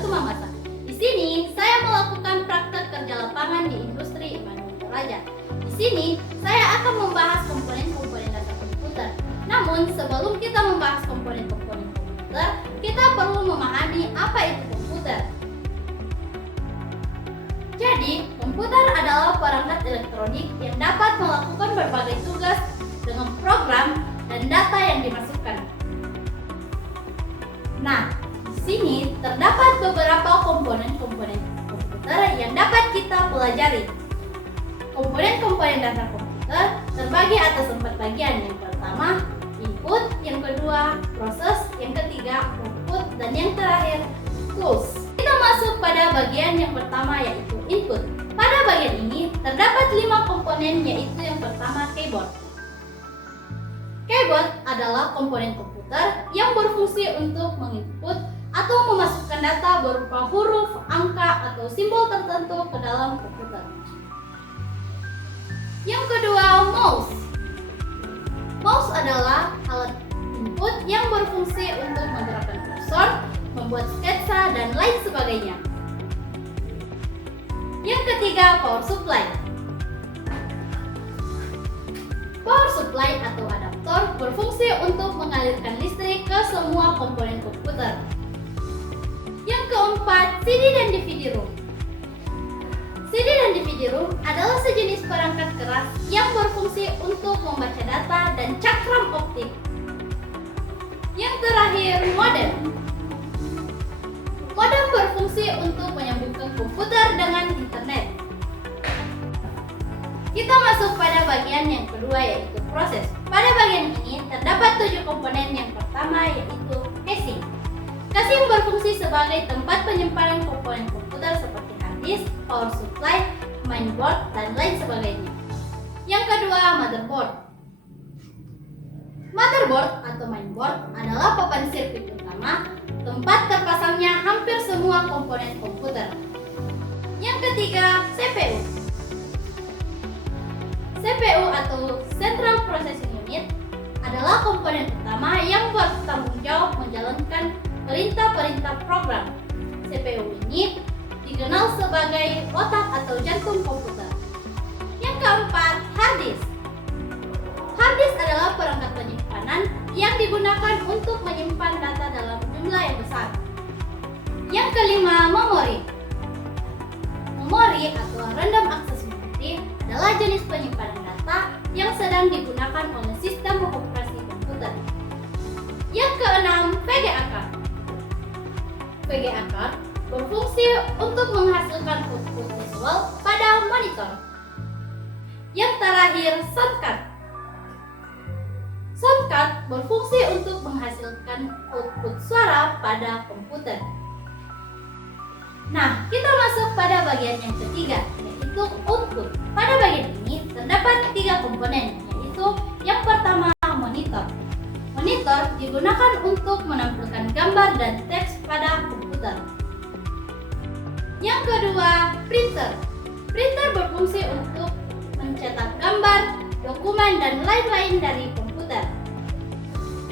membantu memasak. Di sini saya melakukan praktek kerja lapangan di industri Immanuel Toraja. Di sini saya akan membahas komponen-komponen dasar komputer. Namun sebelum kita membahas komponen-komponen komputer, kita perlu memahami apa itu komputer. Jadi, komputer adalah perangkat elektronik yang dapat melakukan berbagai tugas dengan program dan data yang dimasukkan. Nah, di sini terdapat beberapa komponen-komponen komputer yang dapat kita pelajari. Komponen-komponen dasar komputer terbagi atas 4 bagian. Yang pertama, input, yang kedua, proses, yang ketiga, output, dan yang terakhir, tools. Kita masuk pada bagian yang pertama, yaitu input. Pada bagian ini terdapat 5 komponen, yaitu yang pertama, keyboard. Keyboard adalah komponen komputer yang berfungsi untuk menginput atau memasukkan data berupa huruf, angka, atau simbol tertentu ke dalam komputer. Yang kedua, mouse. Mouse adalah alat input yang berfungsi untuk menggerakkan kursor, membuat sketsa, dan lain sebagainya. Yang ketiga, power supply. Power supply atau adaptor berfungsi untuk mengalirkan listrik ke semua komponen komputer. Yang keempat, CD dan DVD ROM. CD dan DVD ROM adalah sejenis perangkat keras yang berfungsi untuk membaca data dan cakram optik. Yang terakhir, modem. Modem berfungsi untuk menyambungkan komputer dengan internet. Kita masuk pada bagian yang kedua, yaitu proses. Pada bagian ini terdapat 7 komponen. Yang pertama yaitu casing. Casing berfungsi sebagai tempat penyimpanan komponen komputer seperti hard disk, power supply, mainboard, dan lain sebagainya. Yang kedua, motherboard. Motherboard atau mainboard adalah papan sirkuit utama, tempat terpasangnya hampir semua komponen komputer. Yang ketiga, CPU. CPU atau Central Processing Unit adalah komponen utama yang bertanggung jawab menjalankan perintah-perintah program. CPU ini dikenal sebagai otak atau jantung komputer. Yang keempat, hard disk. Hard disk adalah perangkat penyimpanan yang digunakan untuk menyimpan data dalam jumlah yang besar. Yang kelima, memori. Memori atau random access memory adalah jenis penyimpanan data yang sedang digunakan oleh sistem operasi komputer. Yang keenam, VGA card. VGA card berfungsi untuk menghasilkan output visual pada monitor. Yang terakhir, sound card. Sound card berfungsi untuk menghasilkan output suara pada komputer. Nah, kita masuk pada bagian yang ketiga, yaitu output. Pada bagian ini terdapat 3 komponen, yaitu yang pertama, monitor. Monitor digunakan untuk menampilkan gambar dan teks pada komputer. Yang kedua, printer. Printer berfungsi untuk mencetak gambar, dokumen, dan lain-lain dari komputer.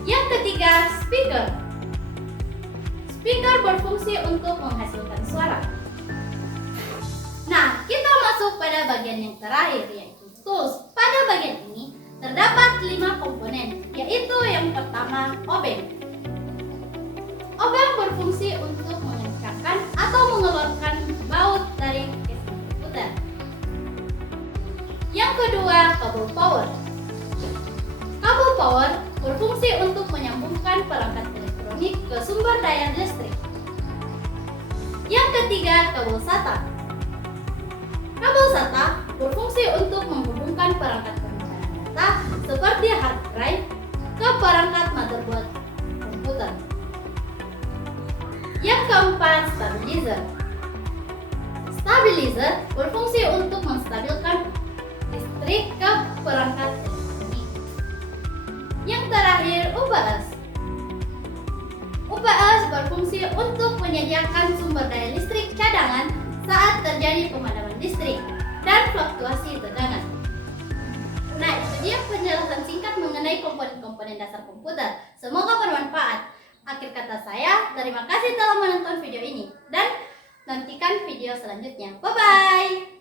Yang ketiga, speaker. Speaker berfungsi untuk menghasilkan suara. Nah, kita masuk pada bagian yang terakhir, yaitu tools. Pada bagian ini terdapat 5 komponen, yaitu yang pertama, obeng. Obeng berfungsi untuk mengencangkan atau mengeluarkan baut dari casing komputer. Yang kedua, kabel power. Kabel power berfungsi untuk menyambungkan perangkat elektronik ke sumber daya listrik. Yang ketiga, kabel SATA. Kabel SATA berfungsi untuk menghubungkan perangkat penyimpanan data seperti hard drive ke perangkat motherboard komputer. Yang keempat, stabilizer. Stabilizer berfungsi untuk menstabilkan listrik ke perangkat elektronik. Yang terakhir, UPS. UPS berfungsi untuk menyediakan sumber daya listrik cadangan saat terjadi pemadaman listrik dan fluktuasi tegangan. Nah, itu dia penjelasan singkat mengenai komponen-komponen dasar komputer. Semoga bermanfaat. Akhir akhir kata saya, terima kasih telah menonton video ini dan nantikan video selanjutnya. Bye bye.